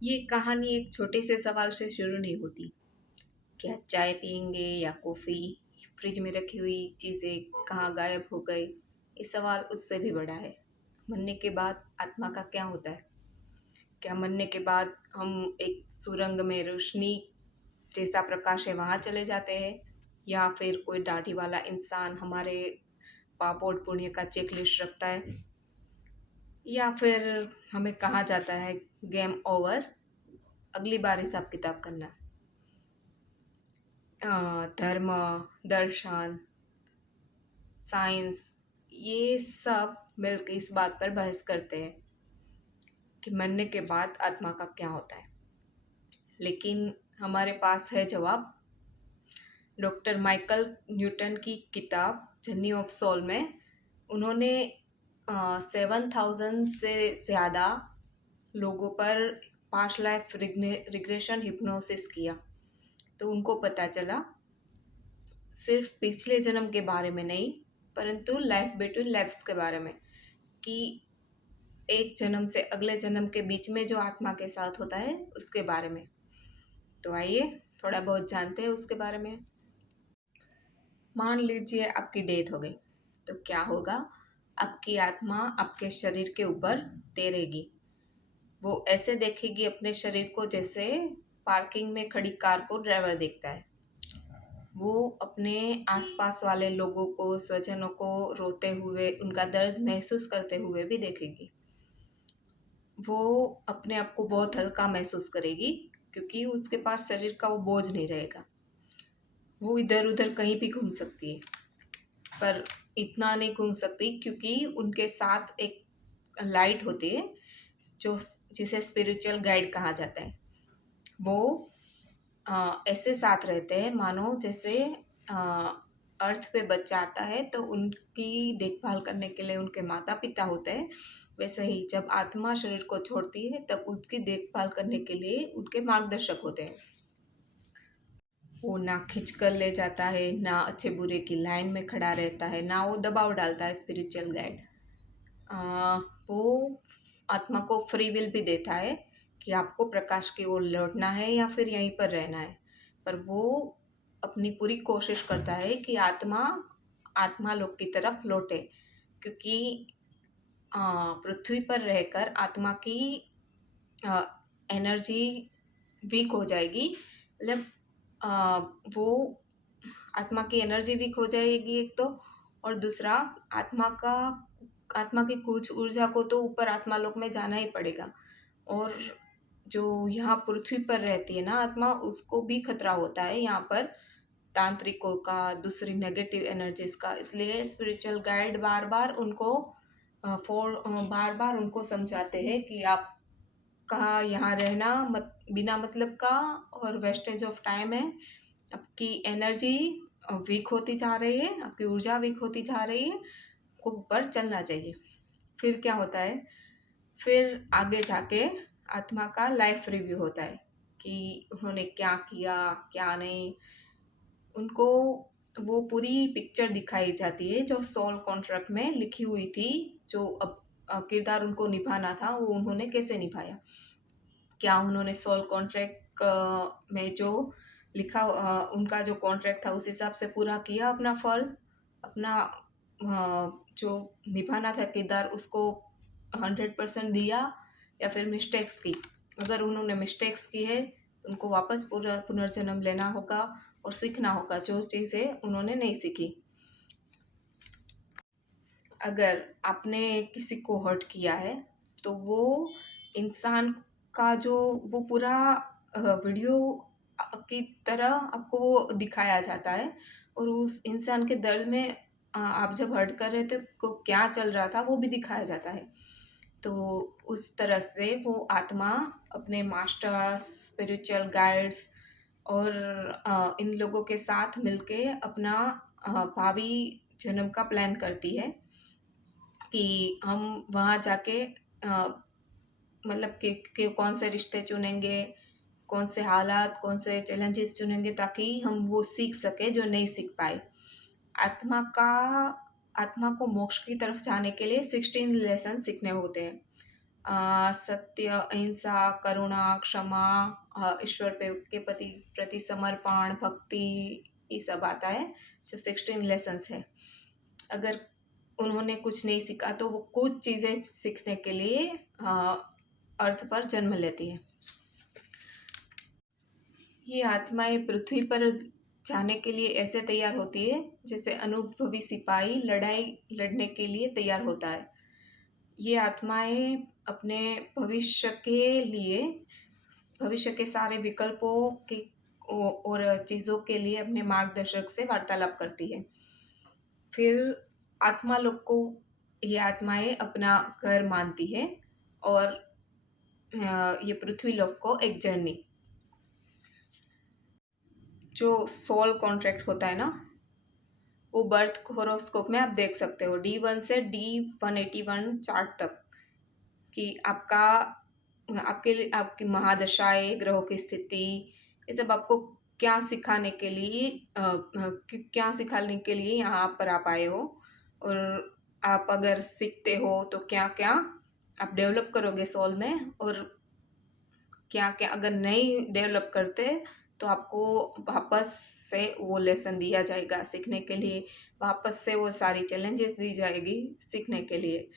ये कहानी एक छोटे से सवाल से शुरू नहीं होती। क्या चाय पिएंगे या कॉफ़ी? फ्रिज में रखी हुई चीज़ें कहाँ गायब हो गई? ये सवाल उससे भी बड़ा है। मरने के बाद आत्मा का क्या होता है? क्या मरने के बाद हम एक सुरंग में रोशनी जैसा प्रकाश है वहाँ चले जाते हैं, या फिर कोई दाढ़ी वाला इंसान हमारे पाप और पुण्य का चेकलिस्ट रखता है, या फिर हमें कहा जाता है गेम ओवर, अगली बार हिसाब किताब करना। धर्म, दर्शन, साइंस, ये सब मिलकर इस बात पर बहस करते हैं कि मरने के बाद आत्मा का क्या होता है। लेकिन हमारे पास है जवाब। डॉक्टर माइकल न्यूटन की किताब जर्नी ऑफ सोल में उन्होंने 7,000 से ज़्यादा लोगों पर पास्ट लाइफ रिग्रेशन हिप्नोसिस किया। तो उनको पता चला, सिर्फ पिछले जन्म के बारे में नहीं, परंतु लाइफ बिटवीन लाइफ्स के बारे में, कि एक जन्म से अगले जन्म के बीच में जो आत्मा के साथ होता है उसके बारे में। तो आइए थोड़ा बहुत जानते हैं उसके बारे में। मान लीजिए आपकी डेथ हो गई, तो क्या होगा? आपकी आत्मा आपके शरीर के ऊपर तैरेगी। वो ऐसे देखेगी अपने शरीर को जैसे पार्किंग में खड़ी कार को ड्राइवर देखता है। वो अपने आसपास वाले लोगों को, स्वजनों को रोते हुए, उनका दर्द महसूस करते हुए भी देखेगी। वो अपने आप को बहुत हल्का महसूस करेगी, क्योंकि उसके पास शरीर का वो बोझ नहीं रहेगा। वो इधर उधर कहीं भी घूम सकती है, पर इतना नहीं घूम सकती क्योंकि उनके साथ एक लाइट होती है जो जिसे स्पिरिचुअल गाइड कहा जाता है। वो ऐसे साथ रहते हैं मानो जैसे अर्थ पे बच्चा आता है तो उनकी देखभाल करने के लिए उनके माता पिता होते हैं। वैसे ही जब आत्मा शरीर को छोड़ती है तब उसकी देखभाल करने के लिए उनके मार्गदर्शक होते हैं। वो ना खींच कर ले जाता है, ना अच्छे बुरे की लाइन में खड़ा रहता है, ना वो दबाव डालता है स्पिरिचुअल गाइड। वो आत्मा को फ्री विल भी देता है कि आपको प्रकाश की ओर लौटना है या फिर यहीं पर रहना है। पर वो अपनी पूरी कोशिश करता है कि आत्मा आत्मा लोक की तरफ लौटे, क्योंकि पृथ्वी पर रहकर आत्मा की एनर्जी वीक हो जाएगी। मतलब अ, वो आत्मा की एनर्जी वीक हो जाएगी एक तो, और दूसरा आत्मा का आत्मा की कुछ ऊर्जा को तो ऊपर आत्मा लोक में जाना ही पड़ेगा। और जो यहाँ पृथ्वी पर रहती है ना आत्मा, उसको भी खतरा होता है यहाँ पर तांत्रिकों का, दूसरी नेगेटिव एनर्जीज का। इसलिए स्पिरिचुअल गाइड बार बार उनको बार बार उनको समझाते हैं कि आप कहाँ यहाँ रहना मत, बिना मतलब का और वेस्टेज ऑफ टाइम है। आपकी एनर्जी वीक होती जा रही है, आपकी ऊर्जा वीक होती जा रही है, आपको ऊपर चलना चाहिए। फिर क्या होता है? फिर आगे जाके आत्मा का लाइफ रिव्यू होता है कि उन्होंने क्या किया, क्या नहीं। उनको वो पूरी पिक्चर दिखाई जाती है जो सोल कॉन्ट्रैक्ट में लिखी हुई थी। जो अब किरदार उनको निभाना था वो उन्होंने कैसे निभाया, क्या उन्होंने सोल कॉन्ट्रैक्ट में जो लिखा उनका जो कॉन्ट्रैक्ट था उस हिसाब से पूरा किया अपना फ़र्ज़, अपना जो निभाना था किरदार उसको 100% दिया, या फिर मिस्टेक्स की। अगर उन्होंने मिस्टेक्स की है तो उनको वापस पूरा पुनर्जन्म लेना होगा और सीखना होगा जो चीज़ें उन्होंने नहीं सीखी। अगर आपने किसी को हर्ट किया है तो वो इंसान का जो वो पूरा वीडियो की तरह आपको वो दिखाया जाता है, और उस इंसान के दर्द में आप जब हर्ट कर रहे थे को क्या चल रहा था वो भी दिखाया जाता है। तो उस तरह से वो आत्मा अपने मास्टर्स, स्पिरिचुअल गाइड्स और इन लोगों के साथ मिलके अपना भावी जन्म का प्लान करती है कि हम वहाँ जाके मतलब कि कौन से रिश्ते चुनेंगे, कौन से हालात, कौन से चैलेंजेस चुनेंगे ताकि हम वो सीख सके जो नहीं सीख पाए। आत्मा का आत्मा को मोक्ष की तरफ जाने के लिए 16 लेसन सीखने होते हैं। सत्य, अहिंसा, करुणा, क्षमा, ईश्वर पे के प्रति प्रति समर्पण, भक्ति, ये सब आता है जो 16 लेसन्स है। अगर उन्होंने कुछ नहीं सीखा तो वो कुछ चीज़ें सीखने के लिए अर्थ पर जन्म लेती है। ये आत्माएं पृथ्वी पर जाने के लिए ऐसे तैयार होती है जैसे अनुभवी सिपाही लड़ाई लड़ने के लिए तैयार होता है। ये आत्माएं अपने भविष्य के सारे विकल्पों के और चीज़ों के लिए अपने मार्गदर्शक से वार्तालाप करती है। फिर आत्मा लोग को ये आत्माएं अपना घर मानती है और ये पृथ्वी लोग को एक जर्नी, जो सोल कॉन्ट्रैक्ट होता है ना, वो बर्थ होरोस्कोप में आप देख सकते हो D1 से D181 चार्ट तक कि आपकी महादशाएं, ग्रहों की स्थिति, ये सब आपको क्या सिखाने के लिए यहाँ पर आप आए हो, और आप अगर सीखते हो तो क्या क्या आप डेवलप करोगे सोल में, और क्या क्या अगर नहीं डेवलप करते तो आपको वापस से वो लेसन दिया जाएगा सीखने के लिए, वापस से वो सारी चैलेंजेस दी जाएगी सीखने के लिए।